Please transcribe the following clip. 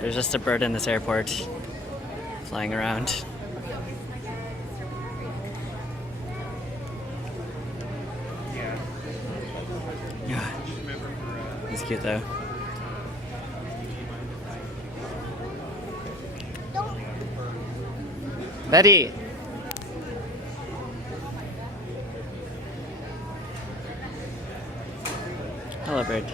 There's just a bird in this airport flying around. Yeah. He's cute though. Betty! Hello, bird.